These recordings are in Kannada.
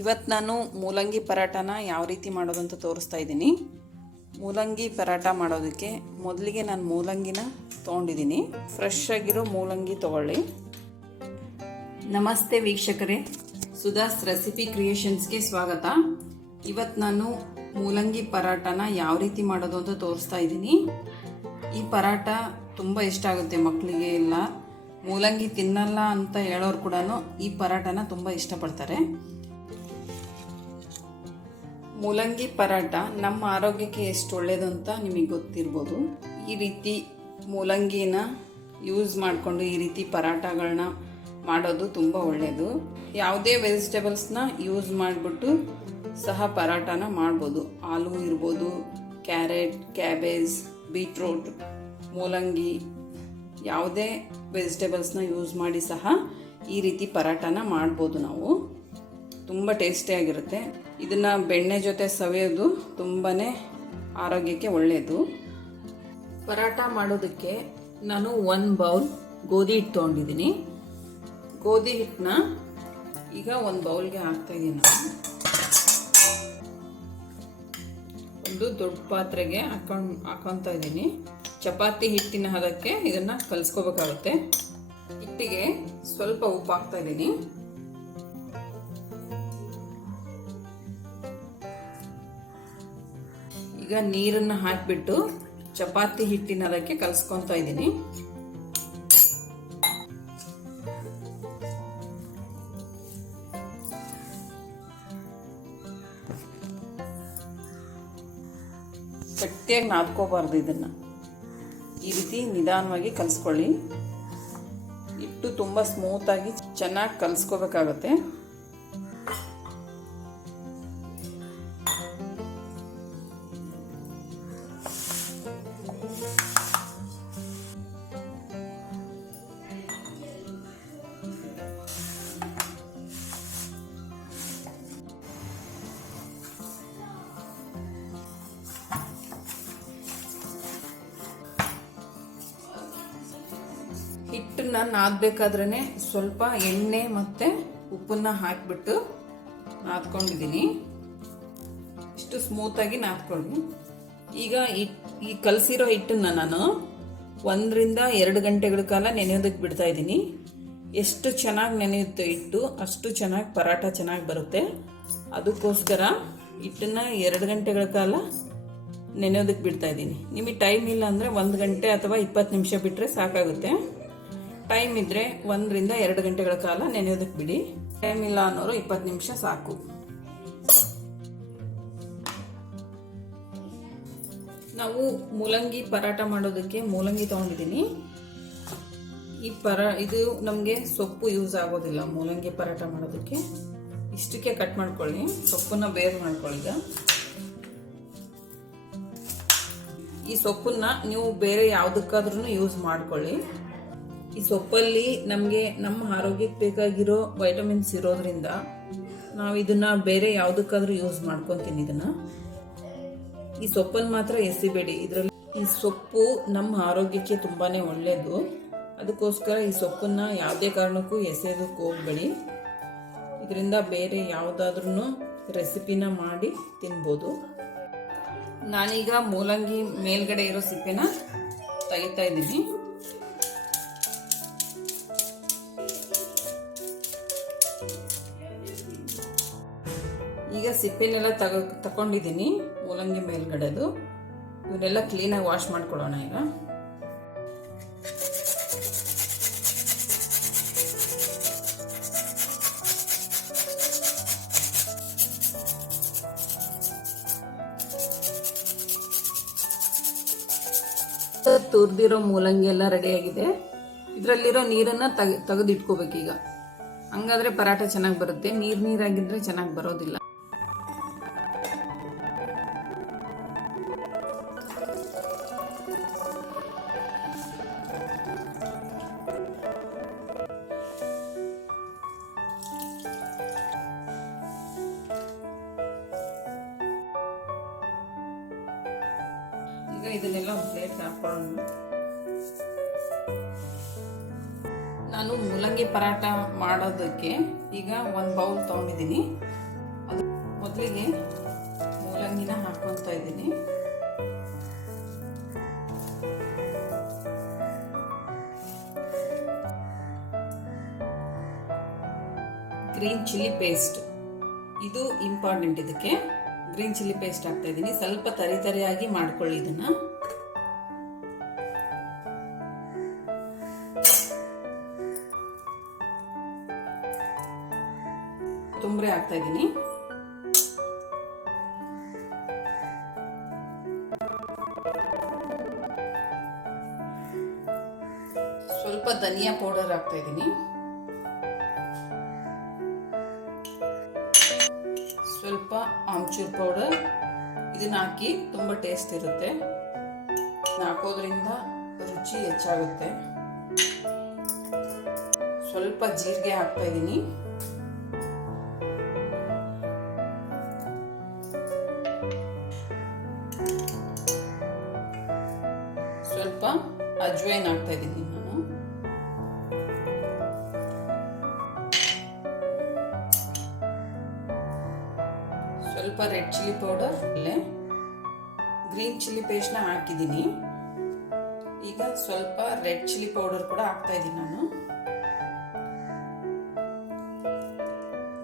ಇವತ್ತು ನಾನು ಮೂಲಂಗಿ ಪರಾಟನ ಯಾವ ರೀತಿ ಮಾಡೋದು ಅಂತ ತೋರಿಸ್ತಾ ಇದ್ದೀನಿ. ಮೂಲಂಗಿ ಪರಾಟ ಮಾಡೋದಕ್ಕೆ ಮೊದಲಿಗೆ ನಾನು ಮೂಲಂಗಿನ ತೊಗೊಂಡಿದ್ದೀನಿ. ಫ್ರೆಶ್ ಆಗಿರೋ ಮೂಲಂಗಿ ತೊಗೊಳ್ಳಿ. ನಮಸ್ತೆ ವೀಕ್ಷಕರೇ. ಸುಧಾಸ್ ರೆಸಿಪಿ ಕ್ರಿಯೇಷನ್ಸ್ಗೆ ಸ್ವಾಗತ. ಇವತ್ತು ನಾನು ಮೂಲಂಗಿ ಪರಾಟನ ಯಾವ ರೀತಿ ಮಾಡೋದು ಅಂತ ತೋರಿಸ್ತಾ ಇದ್ದೀನಿ. ಈ ಪರಾಟ ತುಂಬ ಇಷ್ಟ ಆಗುತ್ತೆ ಮಕ್ಕಳಿಗೆ ಎಲ್ಲ. ಮೂಲಂಗಿ ತಿನ್ನಲ್ಲ ಅಂತ ಹೇಳೋರು ಕೂಡ ಈ ಪರಾಟನ ತುಂಬ ಇಷ್ಟಪಡ್ತಾರೆ. ಮೂಲಂಗಿ ಪರಾಟ ನಮ್ಮ ಆರೋಗ್ಯಕ್ಕೆ ಎಷ್ಟು ಒಳ್ಳೆಯದು ಅಂತ ನಿಮಗೆ ಗೊತ್ತಿರ್ಬೋದು. ಈ ರೀತಿ ಮೂಲಂಗಿನ ಯೂಸ್ ಮಾಡಿಕೊಂಡು ಈ ರೀತಿ ಪರಾಟಗಳನ್ನ ಮಾಡೋದು ತುಂಬ ಒಳ್ಳೆಯದು ಯಾವುದೇ ವೆಜಿಟೇಬಲ್ಸ್ನ ಯೂಸ್ ಮಾಡಿಬಿಟ್ಟು ಸಹ ಪರಾಟನ ಮಾಡ್ಬೋದು. ಆಲೂ ಇರ್ಬೋದು, ಕ್ಯಾರೆಟ್, ಕ್ಯಾಬೇಜ್, ಬೀಟ್ರೂಟ್, ಮೂಲಂಗಿ, ಯಾವುದೇ ವೆಜಿಟೇಬಲ್ಸ್ನ ಯೂಸ್ ಮಾಡಿ ಸಹ ಈ ರೀತಿ ಪರಾಟನ ಮಾಡ್ಬೋದು ನಾವು. ತುಂಬ ಟೇಸ್ಟಿಯಾಗಿರುತ್ತೆ ಇದನ್ನು ಬೆಣ್ಣೆ ಜೊತೆ ಸವಿಯೋದು ತುಂಬಾ ಆರೋಗ್ಯಕ್ಕೆ ಒಳ್ಳೆಯದು ಪರಾಟ ಮಾಡೋದಕ್ಕೆ ನಾನು ಒಂದು ಬೌಲ್ ಗೋಧಿ ಹಿಟ್ಟು ತೊಗೊಂಡಿದ್ದೀನಿ. ಗೋಧಿ ಹಿಟ್ಟನ್ನ ಈಗ ಒಂದು ಬೌಲ್ಗೆ ಹಾಕ್ತಾ ಇದ್ದೀನಿ ನಾನು. ಒಂದು ದೊಡ್ಡ ಪಾತ್ರೆಗೆ ಹಾಕೊಂಡು, ಹಾಕೊತಾ ಇದ್ದೀನಿ ಚಪಾತಿ ಹಿಟ್ಟಿನ ಹದಕ್ಕೆ ಇದನ್ನು ಕಲಿಸ್ಕೋಬೇಕಾಗುತ್ತೆ. ಹಿಟ್ಟಿಗೆ ಸ್ವಲ್ಪ ಉಪ್ಪು ಹಾಕ್ತಾ ಇದ್ದೀನಿ ಈಗ ನೀರನ್ನು ಹಾಕಿಬಿಟ್ಟು ಚಪಾತಿ ಹಿಟ್ಟಿನ ಅದಕ್ಕೆ ಕಲಿಸ್ಕೊತಾ ಇದ್ದೀನಿ. ಗಟ್ಟಿಯಾಗಿ ನಾದ್ಕೋಬಾರ್ದು ಇದನ್ನು. ಈ ರೀತಿ ನಿಧಾನವಾಗಿ ಕಲಿಸ್ಕೊಳ್ಳಿ. ಹಿಟ್ಟು ತುಂಬ ಸ್ಮೂತಾಗಿ ಚೆನ್ನಾಗಿ ಕಲಿಸ್ಕೋಬೇಕಾಗತ್ತೆ. ಹಿಟ್ಟನ್ನ ನಾದಬೇಕಾದ್ರೆ ಸ್ವಲ್ಪ ಎಣ್ಣೆ ಮತ್ತು ಉಪ್ಪನ್ನ ಹಾಕಿಬಿಟ್ಟು ನಾದ್ಕೊಂಡಿದ್ದೀನಿ ಇಷ್ಟು ಸ್ಮೂತಾಗಿ ನಾದ್ಕೊಳ್ಳಿ ಈಗ ಈ ಕಲಸಿರೋ ಹಿಟ್ಟನ್ನ ನಾನು ಒಂದರಿಂದ ಎರಡು ಗಂಟೆಗಳ ಕಾಲ ನೆನೆಯೋದಕ್ಕೆ ಬಿಡ್ತಾ ಇದ್ದೀನಿ ಎಷ್ಟು ಚೆನ್ನಾಗಿ ನೆನೆಯುತ್ತೆ ಹಿಟ್ಟು ಅಷ್ಟು ಚೆನ್ನಾಗಿ ಪರಾಟ ಚೆನ್ನಾಗಿ ಬರುತ್ತೆ ಅದಕ್ಕೋಸ್ಕರ ಹಿಟ್ಟನ್ನ ಎರಡು ಗಂಟೆಗಳ ಕಾಲ ನೆನೆಯೋದಕ್ಕೆ ಬಿಡ್ತಾ ಇದ್ದೀನಿ ನಿಮಗೆ ಟೈಮ್ ಇಲ್ಲ ಅಂದರೆ ಒಂದು ಗಂಟೆ ಅಥವಾ ಇಪ್ಪತ್ತು ನಿಮಿಷ ಬಿಟ್ಟರೆ ಸಾಕಾಗುತ್ತೆ ಟೈಮ್ ಇದ್ದರೆ ಒಂದರಿಂದ ಎರಡು ಗಂಟೆಗಳ ಕಾಲ ನೆನೆಯೋದಕ್ಕೆ ಬಿಡಿ. ಟೈಮ್ ಇಲ್ಲ ಅನ್ನೋರು ಇಪ್ಪತ್ತು ನಿಮಿಷ ಸಾಕು. ನಾವು ಮೂಲಂಗಿ ಪರಾಟ ಮಾಡೋದಕ್ಕೆ ಮೂಲಂಗಿ ತೊಗೊಂಡಿದ್ದೀನಿ. ಈ ಪರ, ಇದು ನಮಗೆ ಸೊಪ್ಪು ಯೂಸ್ ಆಗೋದಿಲ್ಲ ಮೂಲಂಗಿ ಪರಾಟ ಮಾಡೋದಕ್ಕೆ. ಇಷ್ಟಕ್ಕೆ ಕಟ್ ಮಾಡ್ಕೊಳ್ಳಿ. ಸೊಪ್ಪನ್ನ ಬೇರ್ ಮಾಡ್ಕೊಳ್ಳಿ ಈ ಸೊಪ್ಪನ್ನ ನೀವು ಬೇರೆ ಯಾವುದಕ್ಕಾದ್ರೂ ಯೂಸ್ ಮಾಡ್ಕೊಳ್ಳಿ. ಈ ಸೊಪ್ಪಲ್ಲಿ ನಮಗೆ ನಮ್ಮ ಆರೋಗ್ಯಕ್ಕೆ ಬೇಕಾಗಿರೋ ವೈಟಮಿನ್ಸ್ ಇರೋದ್ರಿಂದ ನಾವು ಇದನ್ನ ಬೇರೆ ಯಾವುದಕ್ಕಾದ್ರೂ ಯೂಸ್ ಮಾಡ್ಕೊತೀನಿ ಇದನ್ನ. ಈ ಸೊಪ್ಪನ್ನು ಮಾತ್ರ ಎಸಿಬೇಡಿ. ಇದರಲ್ಲಿ ಈ ಸೊಪ್ಪು ನಮ್ಮ ಆರೋಗ್ಯಕ್ಕೆ ತುಂಬಾ ಒಳ್ಳೆಯದು ಅದಕ್ಕೋಸ್ಕರ ಈ ಸೊಪ್ಪನ್ನ ಯಾವುದೇ ಕಾರಣಕ್ಕೂ ಎಸೆಯೋದಕ್ಕೆ ಹೋಗಬೇಡಿ. ಇದರಿಂದ ಬೇರೆ ಯಾವುದಾದ್ರೂ ರೆಸಿಪಿನ ಮಾಡಿ ತಿನ್ಬೋದು. ನಾನೀಗ ಮೂಲಂಗಿ ಮೇಲ್ಗಡೆ ಇರೋ ಸಿಪ್ಪೆನ ತೆಗಿತಾ ಇದ್ದೀನಿ. ಸಿಪ್ಪೆನೆಲ್ಲ ತಗ ತಗೊಂಡಿದ್ದೀನಿ ಮೂಲಂಗಿ ಮೇಲ್ಗಡೆದು. ಇವನ್ನೆಲ್ಲ ಕ್ಲೀನಾಗಿ ವಾಶ್ ಮಾಡ್ಕೊಳ್ಳೋಣ ಈಗ. ತುರ್ದಿರೋ ಮೂಲಂಗಿ ಎಲ್ಲ ರೆಡಿಯಾಗಿದೆ ಇದರಲ್ಲಿರೋ ನೀರನ್ನು ತೆಗೆ ತೆಗೆದಿಟ್ಕೋಬೇಕೀಗ ಹಂಗಾದ್ರೆ ಪರಾಟ ಚೆನ್ನಾಗಿ ಬರುತ್ತೆ. ನೀರು ನೀರಾಗಿದ್ರೆ ಚೆನ್ನಾಗಿ ಬರೋದಿಲ್ಲ. ಇದನ್ನೆಲ್ಲ ಪ್ಲೇಟ್ ನಾನು ಮೂಲಂಗಿ ಪರಾಟ ಮಾಡೋದಕ್ಕೆ ಈಗ ಒಂದು ಬೌಲ್ ತೊಗೊಂಡಿದ್ದೀನಿ. ಮೊದಲಿಗೆ ಮೂಲಂಗಿನ ಹಾಕೊತಾ ಇದ್ದೀನಿ. Green chilli paste. ಇದು ಇಂಪಾರ್ಟೆಂಟ್ ಇದಕ್ಕೆ. ಗ್ರೀನ್ ಚಿಲ್ಲಿ ಪೇಸ್ಟ್ ಹಾಕ್ತಾ ಇದ್ದೀನಿ. ಸ್ವಲ್ಪ ತರಿ ತರಿಯಾಗಿ ಮಾಡ್ಕೊಳ್ಳಿ ಇದನ್ನ. ತುಂಬ್ರೆ ಹಾಕ್ತಾ ಇದ್ದೀನಿ. ಸ್ವಲ್ಪ ಧನಿಯಾ ಪೌಡರ್ ಹಾಕ್ತಾ ಇದ್ದೀನಿ. ಆಮ್ಚೂರ್ ಪೌಡರ್ ಇದನ್ನ ಹಾಕಿ ತುಂಬ ಟೇಸ್ಟ್ ಇರುತ್ತೆ. ಹಾಕೋದ್ರಿಂದ ರುಚಿ ಹೆಚ್ಚಾಗುತ್ತೆ. ಸ್ವಲ್ಪ ಜೀರಿಗೆ ಹಾಕ್ತಾ ಇದ್ದೀನಿ ಸ್ವಲ್ಪ ಅಜ್ವೈನ್ ಹಾಕ್ತಾ ಇದ್ದೀನಿ ಸ್ವಲ್ಪ red chilli powder green chilli ಪೇಸ್ಟ್ನ ಹಾಕಿದ್ದೀನಿ. ಈಗ ಸ್ವಲ್ಪ ರೆಡ್ ಚಿಲ್ಲಿ ಪೌಡರ್ ಕೂಡ ಹಾಕ್ತಾ ಇದ್ದೀನಿ ನಾನು.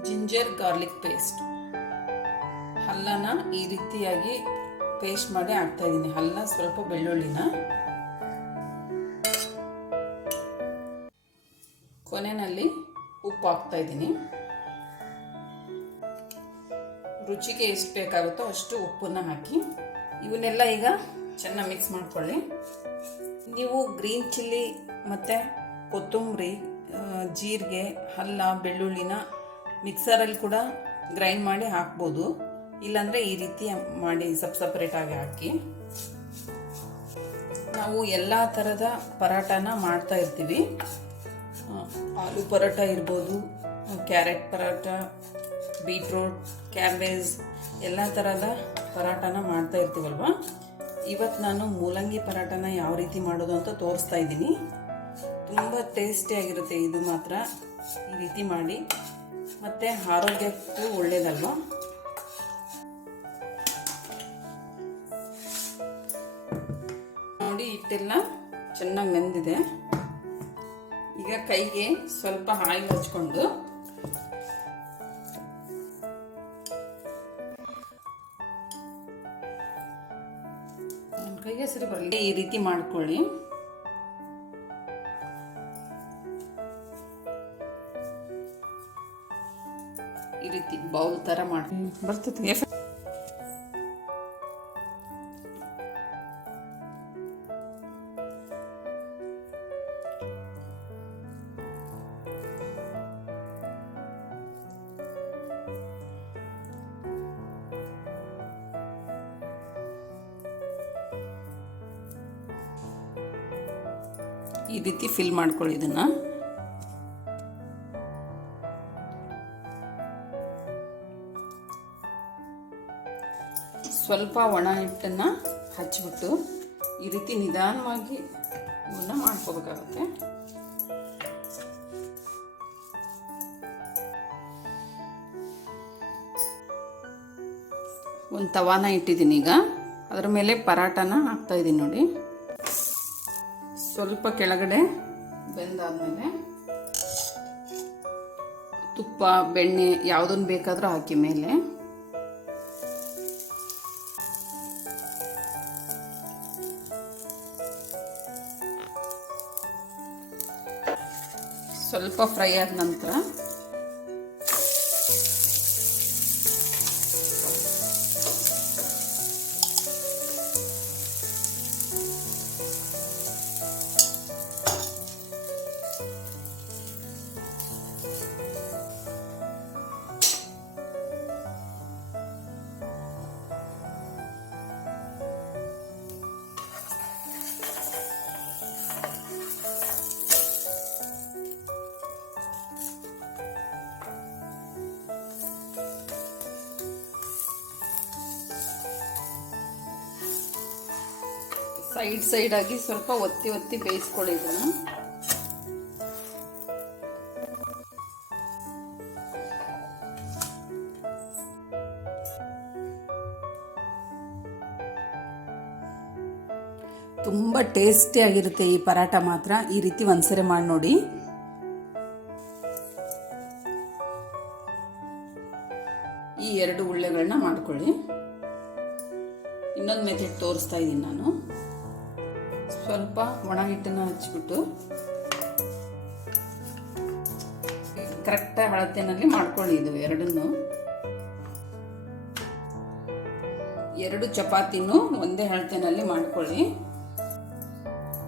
Ginger garlic paste. ಹಲ್ಲನ ಈ ರೀತಿಯಾಗಿ ಪೇಸ್ಟ್ ಮಾಡಿ ಹಾಕ್ತಾ ಇದ್ದೀನಿ. ಹಲ್ಲ ಸ್ವಲ್ಪ ಬೆಳ್ಳುಳ್ಳಿನ. ಕೊನೆಯಲ್ಲಿ ಉಪ್ಪು ಹಾಕ್ತಾ ಇದ್ದೀನಿ. ರುಚಿಗೆ ಎಷ್ಟು ಬೇಕಾಗುತ್ತೋ ಅಷ್ಟು ಉಪ್ಪನ್ನು ಹಾಕಿ ಇವನ್ನೆಲ್ಲ ಈಗ ಚೆನ್ನಾಗಿ ಮಿಕ್ಸ್ ಮಾಡ್ಕೊಳ್ಳಿ. ನೀವು ಗ್ರೀನ್ ಚಿಲ್ಲಿ ಮತ್ತು ಕೊತ್ತಂಬರಿ ಜೀರಿಗೆ ಹಲ್ಲ ಬೆಳ್ಳುಳ್ಳಿನ ಮಿಕ್ಸರಲ್ಲಿ ಕೂಡ ಗ್ರೈಂಡ್ ಮಾಡಿ ಹಾಕ್ಬೋದು. ಇಲ್ಲಾಂದರೆ ಈ ರೀತಿ ಮಾಡಿ ಸಪ್ ಸಪ್ರೇಟಾಗಿ ಹಾಕಿ. ನಾವು ಎಲ್ಲ ಥರದ ಪರಾಟನ ಮಾಡ್ತಾ ಇರ್ತೀವಿ. ಆಲೂ ಪರೋಟ ಇರ್ಬೋದು ಕ್ಯಾರೆಟ್ ಪರೋಟ ಬೀಟ್ರೋಟ್, ಕ್ಯಾಬೇಜ್, ಎಲ್ಲ ಥರದ ಪರಾಟನ ಮಾಡ್ತಾ ಇರ್ತೀವಲ್ವ? ಇವತ್ತು ನಾನು ಮೂಲಂಗಿ ಪರಾಟನ ಯಾವ ರೀತಿ ಮಾಡೋದು ಅಂತ ತೋರಿಸ್ತಾ ಇದ್ದೀನಿ. ತುಂಬ ಟೇಸ್ಟಿಯಾಗಿರುತ್ತೆ ಇದು ಮಾತ್ರ. ಈ ರೀತಿ ಮಾಡಿ. ಮತ್ತು ಆರೋಗ್ಯಕ್ಕೂ ಒಳ್ಳೇದಲ್ವ? ನೋಡಿ, ಹಿಟ್ಟೆಲ್ಲ ಚೆನ್ನಾಗಿ ನೆಂದಿದೆ. ಈಗ ಕೈಗೆ ಸ್ವಲ್ಪ ಆಯಿಲ್ ಹಚ್ಕೊಂಡು ಈ ರೀತಿ ಮಾಡ್ಕೊಳ್ಳಿ. ಈ ರೀತಿ ಬೌಲ್ ತರ ಮಾಡಿ. ಬರ್ತದೆ. ರೀತಿ ಫಿಲ್ ಮಾಡ್ಕೊಳ್ಳಿ ಇದನ್ನ. ಸ್ವಲ್ಪ ಒಣ ಹಿಟ್ಟನ್ನು ಹಚ್ಚಿಬಿಟ್ಟು ಈ ರೀತಿ ನಿಧಾನವಾಗಿ ಇವನ್ನ ಮಾಡ್ಕೋಬೇಕಾಗತ್ತೆ. ಒಂದು ತವಾನ ಇಟ್ಟಿದ್ದೀನಿ ಈಗ. ಅದರ ಮೇಲೆ ಪರಾಟನ ಹಾಕ್ತಾ ಇದ್ದೀನಿ ನೋಡಿ. ಸ್ವಲ್ಪ ಕೆಳಗಡೆ ಬೆಂದಾದ್ಮೇಲೆ ತುಪ್ಪ ಬೆಣ್ಣೆ ಯಾವುದನ್ನು ಬೇಕಾದರೂ ಹಾಕಿ ಮೇಲೆ. ಸ್ವಲ್ಪ ಫ್ರೈ ಆದ ನಂತರ ಸೈಡ್ ಸೈಡಾಗಿ ಸ್ವಲ್ಪ ಒತ್ತಿ ಒತ್ತಿ ಬೇಯಿಸ್ಕೊಳ್ಳಿ ಇದನ್ನು. ತುಂಬ ಟೇಸ್ಟಿಯಾಗಿರುತ್ತೆ ಈ ಪರಾಟ ಮಾತ್ರ. ಈ ರೀತಿ ಒಂದ್ಸರಿ ಮಾಡಿ ನೋಡಿ. ಈ ಎರಡು ಉಳ್ಳೆಗಳನ್ನ ಮಾಡ್ಕೊಳ್ಳಿ. ಇನ್ನೊಂದು ಮೆಥಡ್ ತೋರಿಸ್ತಾ ಇದ್ದೀನಿ ನಾನು. ಸ್ವಲ್ಪ ಒಣ ಹಿಟ್ಟನ್ನು ಹಚ್ಬಿಟ್ಟು ಕರೆಕ್ಟಾಗಿ ಅಳತೆನಲ್ಲಿ ಮಾಡ್ಕೊಳ್ಳಿ ಇದು ಎರಡನ್ನು. ಎರಡು ಚಪಾತಿನೂ ಒಂದೇ ಅಳತೆನಲ್ಲಿ ಮಾಡ್ಕೊಳ್ಳಿ.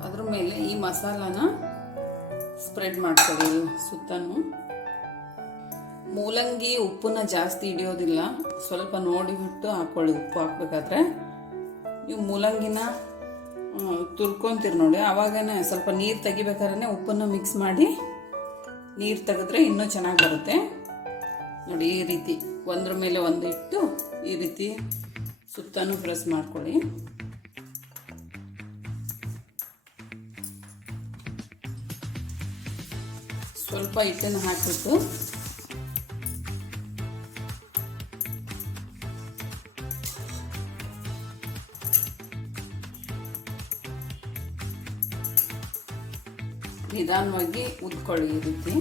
ಅದ್ರ ಮೇಲೆ ಈ ಮಸಾಲಾನ ಸ್ಪ್ರೆಡ್ ಮಾಡ್ಕೊಳ್ಳಿ ಸುತ್ತನೂ. ಮೂಲಂಗಿ ಉಪ್ಪನ್ನ ಜಾಸ್ತಿ ಹಿಡಿಯೋದಿಲ್ಲ. ಸ್ವಲ್ಪ ನೋಡಿಬಿಟ್ಟು ಹಾಕ್ಕೊಳ್ಳಿ ಉಪ್ಪು ಹಾಕ್ಬೇಕಾದ್ರೆ. ನೀವು ಮೂಲಂಗಿನ ತುರ್ಕೊಂತೀರಿ ನೋಡಿ. ಆವಾಗನೇ ಸ್ವಲ್ಪ ನೀರು ತೆಗಿಬೇಕಾದ್ರೆ ಉಪ್ಪನ್ನು ಮಿಕ್ಸ್ ಮಾಡಿ ನೀರು ತೆಗೆದ್ರೆ ಇನ್ನೂ ಚೆನ್ನಾಗಿ ಬರುತ್ತೆ. ನೋಡಿ, ಈ ರೀತಿ ಒಂದ್ರ ಮೇಲೆ ಒಂದು ಇಟ್ಟು ಈ ರೀತಿ ಸುತ್ತನೂ ಪ್ರೆಸ್ ಮಾಡ್ಕೊಳ್ಳಿ. ಸ್ವಲ್ಪ ಹಿಟ್ಟನ್ನು ಹಾಕ್ಬಿಟ್ಟು ನಿಧಾನವಾಗಿ ಉದ್ಕೊಳ್ಳಿ ಈ ರೀತಿ.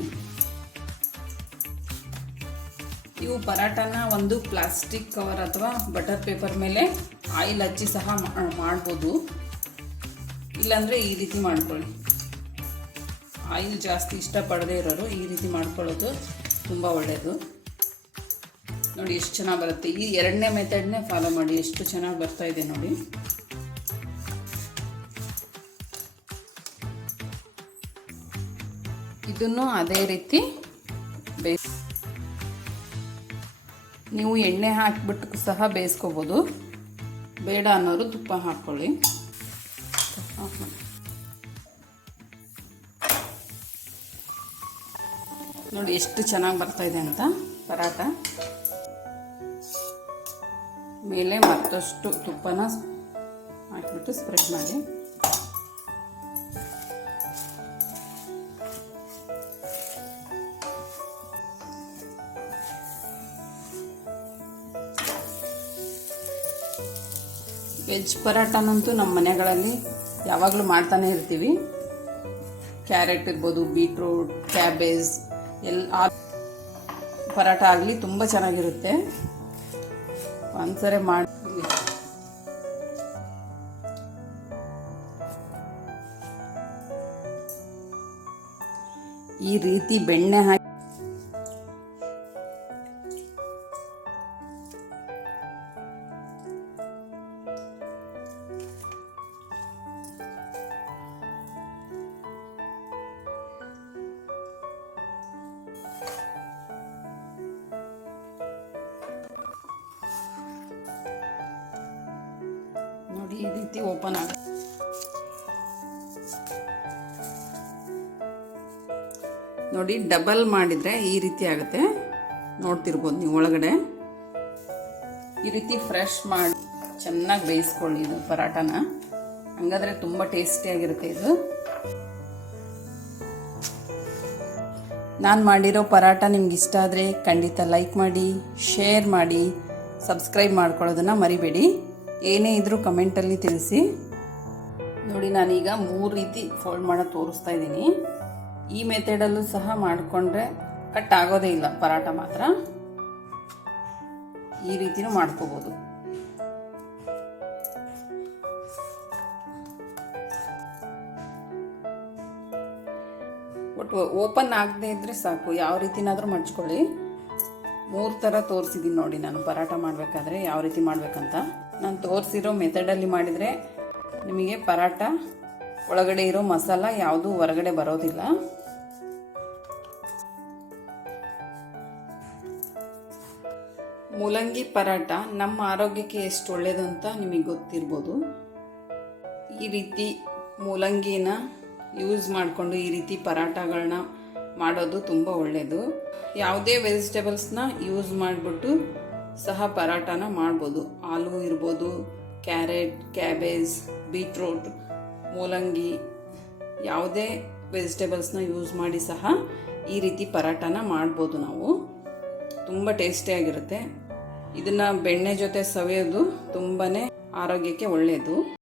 ಇವು ಪರಾಟನ ಒಂದು ಪ್ಲಾಸ್ಟಿಕ್ ಕವರ್ ಅಥವಾ ಬಟರ್ ಪೇಪರ್ ಮೇಲೆ ಆಯಿಲ್ ಹಚ್ಚಿ ಸಹ ಮಾಡ್ಬೋದು. ಇಲ್ಲಾಂದರೆ ಈ ರೀತಿ ಮಾಡ್ಕೊಳ್ಳಿ. ಆಯಿಲ್ ಜಾಸ್ತಿ ಇಷ್ಟಪಡದೇ ಇರೋರು ಈ ರೀತಿ ಮಾಡ್ಕೊಳ್ಳೋದು ತುಂಬ ಒಳ್ಳೆಯದು ನೋಡಿ ಎಷ್ಟು ಚೆನ್ನಾಗಿ ಬರುತ್ತೆ. ಈ ಎರಡನೇ ಮೆಥಡ್ನೇ ಫಾಲೋ ಮಾಡಿ. ಎಷ್ಟು ಚೆನ್ನಾಗಿ ಬರ್ತಾ ಇದೆ ನೋಡಿ. ಇದನ್ನು ಅದೇ ರೀತಿ ಬೇಯಿಸ್ ನೀವು ಎಣ್ಣೆ ಹಾಕಿಬಿಟ್ಟು ಸಹ ಬೇಯಿಸ್ಕೋಬೋದು. ಬೇಡ ಅನ್ನೋರು ತುಪ್ಪ ಹಾಕ್ಕೊಳ್ಳಿ. ನೋಡಿ ಎಷ್ಟು ಚೆನ್ನಾಗಿ ಬರ್ತಾ ಇದೆ ಅಂತ ಪರಾಟ ಮೇಲೆ ಮತ್ತಷ್ಟು ತುಪ್ಪನ ಹಾಕಿಬಿಟ್ಟು ಸ್ಪ್ರೆಡ್ ಮಾಡಿ. ಪರಾಟನಂತೂ ನಮ್ಮ ಮನೆಗಳಲ್ಲಿ ಯಾವಾಗಲೂ ಮಾಡ್ತಾನೆ ಇರ್ತೀವಿ. ಕ್ಯಾರೆಟ್ ಇರ್ಬೋದು, ಬೀಟ್ರೂಟ್, ಕ್ಯಾಬೇಜ್ ಎಲ್ಲ ಪರಾಟ ಆಗಲಿ ತುಂಬ ಚೆನ್ನಾಗಿರುತ್ತೆ. ಒಂದ್ಸರಿ ಮಾಡಿ ಈ ರೀತಿ ಬೆಣ್ಣೆ ಹಾಕಿ ಈ ರೀತಿ ಓಪನ್ ಆಗ ನೋಡಿ ಡಬಲ್ ಮಾಡಿದರೆ ಈ ರೀತಿ ಆಗುತ್ತೆ. ನೋಡ್ತಿರ್ಬೋದು ನೀವು ಒಳಗಡೆ. ಈ ರೀತಿ ಫ್ರೆಶ್ ಮಾಡಿ ಚೆನ್ನಾಗಿ ಬೇಯಿಸ್ಕೊಳ್ಳಿ ಇದು ಪರಾಟನ ಹಂಗಾದ್ರೆ ತುಂಬ ಟೇಸ್ಟಿಯಾಗಿರುತ್ತೆ ಇದು. ನಾನು ಮಾಡಿರೋ ಪರಾಟ ನಿಮ್ಗೆ ಇಷ್ಟ ಆದರೆ ಖಂಡಿತ ಲೈಕ್ ಮಾಡಿ ಶೇರ್ ಮಾಡಿ ಸಬ್ಸ್ಕ್ರೈಬ್ ಮಾಡ್ಕೊಳ್ಳೋದನ್ನು ಮರಿಬೇಡಿ. ಏನೇ ಇದ್ದರೂ ಕಮೆಂಟಲ್ಲಿ ತಿಳಿಸಿ. ನೋಡಿ, ನಾನೀಗ ಮೂರು ರೀತಿ ಫೋಲ್ಡ್ ಮಾಡೋದು ತೋರಿಸ್ತಾ ಇದ್ದೀನಿ. ಈ ಮೆಥಡಲ್ಲೂ ಸಹ ಮಾಡಿಕೊಂಡ್ರೆ ಕಟ್ ಆಗೋದೇ ಇಲ್ಲ, ಪರಾಟ ಮಾತ್ರ. ಈ ರೀತಿನೂ ಮಾಡ್ಕೋಬೋದು. ಒಟ್ಟು ಓಪನ್ ಆಗದೆ ಇದ್ದರೆ ಸಾಕು, ಯಾವ ರೀತಿನಾದರೂ ಮಡ್ಚ್ಕೊಳ್ಳಿ ಮೂರು ಥರ ತೋರಿಸಿದ್ದೀನಿ ನೋಡಿ, ನಾನು ಪರಾಟ ಮಾಡಬೇಕಾದ್ರೆ ಯಾವ ರೀತಿ ಮಾಡಬೇಕಂತ. ನಾನು ತೋರಿಸಿರೋ ಮೆಥಡಲ್ಲಿ ಮಾಡಿದರೆ ನಿಮಗೆ ಪರಾಟ ಒಳಗಡೆ ಇರೋ ಮಸಾಲ ಯಾವುದೂ ಹೊರಗಡೆ ಬರೋದಿಲ್ಲ. ಮೂಲಂಗಿ ಪರಾಟ ನಮ್ಮ ಆರೋಗ್ಯಕ್ಕೆ ಎಷ್ಟು ಒಳ್ಳೆಯದು ಅಂತ ನಿಮಗೆ ಗೊತ್ತಿರ್ಬೋದು. ಈ ರೀತಿ ಮೂಲಂಗಿನ ಯೂಸ್ ಮಾಡಿಕೊಂಡು ಈ ರೀತಿ ಪರಾಟಗಳನ್ನ ಮಾಡೋದು ತುಂಬ ಒಳ್ಳೆಯದು ಯಾವುದೇ ವೆಜಿಟೇಬಲ್ಸ್ನ ಯೂಸ್ ಮಾಡಿಬಿಟ್ಟು ಸಹ ಪರಾಟಾನ ಮಾಡ್ಬೋದು. ಆಲೂ ಇರ್ಬೋದು, ಕ್ಯಾರೆಟ್, ಕ್ಯಾಬೇಜ್, ಬೀಟ್ರೂಟ್, ಮೂಲಂಗಿ, ಯಾವುದೇ ವೆಜಿಟೇಬಲ್ಸ್ನ ಯೂಸ್ ಮಾಡಿ ಸಹ ಈ ರೀತಿ ಪರಾಟಾನ ಮಾಡ್ಬೋದು ನಾವು. ತುಂಬ ಟೇಸ್ಟಿಯಾಗಿರುತ್ತೆ ಇದನ್ನು ಬೆಣ್ಣೆ ಜೊತೆ ಸವಿಯೋದು ತುಂಬಾ ಆರೋಗ್ಯಕ್ಕೆ ಒಳ್ಳೆಯದು